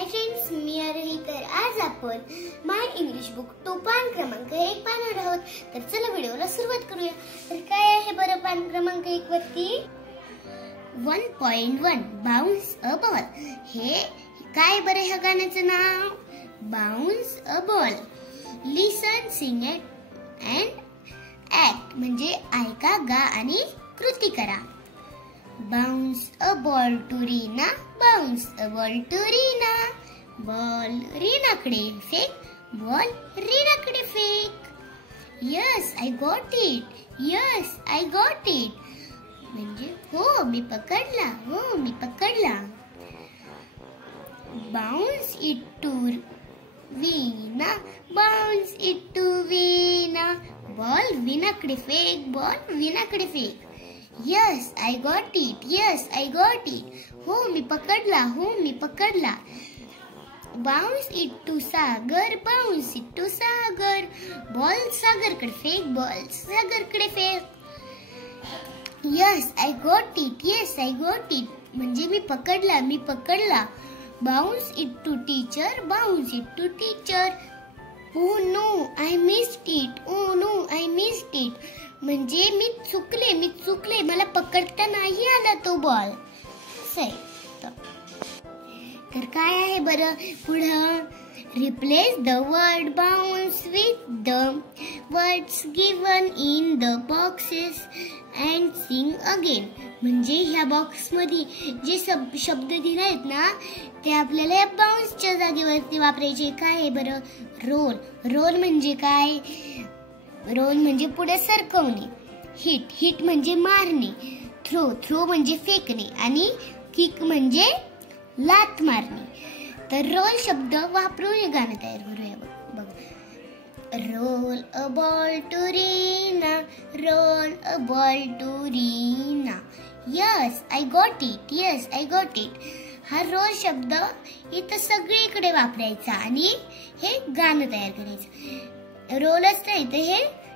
Hi friends, मी आरोही. तर आज आपण माय इंग्लिश बुक 2 पान क्रमांक 1 पाहणार आहोत. तर चला व्हिडिओला सुरुवात करूया. तर काय आहे बरं पान क्रमांक 1 वरती? 1.1 बाउन्स अ बॉल. हे काय बरं ह्या गाण्याचं नाव? Bounce a ball. Listen, sing and act म्हणजे ऐका, गा आणि कृती करा. Bounce a ball to Rina, bounce a ball to Rina. Ball रीनाकडे फेक, ball रीनाकडे फेक. Yes, I got it. Yes, I got it. म्हणजे हो मी पकडला, हो मी पकडला. Bounce it to Veena, bounce it to Veena. Ball वीनाकडे फेक, ball वीनाकडे फेक. Yes, I got it. Yes, I got it. हो मी पकडला, हो मी पकडला. Bounce it to Sagar, bounce it to Sagar. Ball सागरकडे फेक, ball सागरकडे फेक. Yes, I got it. Yes, I got it. म्हणजे मी पकडला, मी पकडला. Bounce it to teacher, bounce it to teacher. Oh no, I missed it. Oh no, I missed it. म्हणजे मी चुकले, मला पकडता नाही आला तो बॉल. तर काय आहे बरं पुढं? Replace the word bounce with the words given in the boxes and sing again. म्हणजे ह्या बॉक्स मध्ये जे शब्द दिले आहेत ना, ते आपल्याला या बाउन्सच्या जागेवरती वापरायचे. काय आहे बरं? रोल. रोल म्हणजे काय? रोल म्हणजे पुढे सरकवणे. हिट. हिट म्हणजे मारणे. थ्रो. थ्रो म्हणजे फेकणे. आणि किक म्हणजे लात मारणे. तर रोल शब्द वापरून हे गाणं तयार करूया. बघ. Roll a ball to Reena, roll a ball to Reena. Yes I got it. Yes I got it. हा रोल शब्द इथं सगळीकडे वापरायचा आणि हे गाणं तयार करायचं. रोलच नाही तर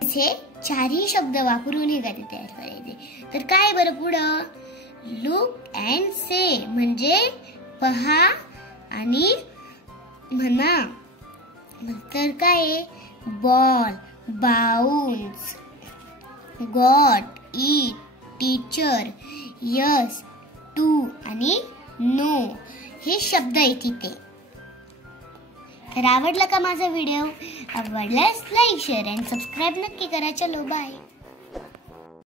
हे चारही शब्द वापरून हे गाणे तयार करायचे. तर काय बरं पुढं? लुक अँड से म्हणजे पहा आणि म्हणा. तर काय? Ball, bounce, got, it, teacher, yes, to आणि नो हे शब्द आहेत इथे. तर आवडला का माझा व्हिडिओ? आवडल्यास लाईक, शेअर आणि सबस्क्राईब नक्की करा. चलो बाय.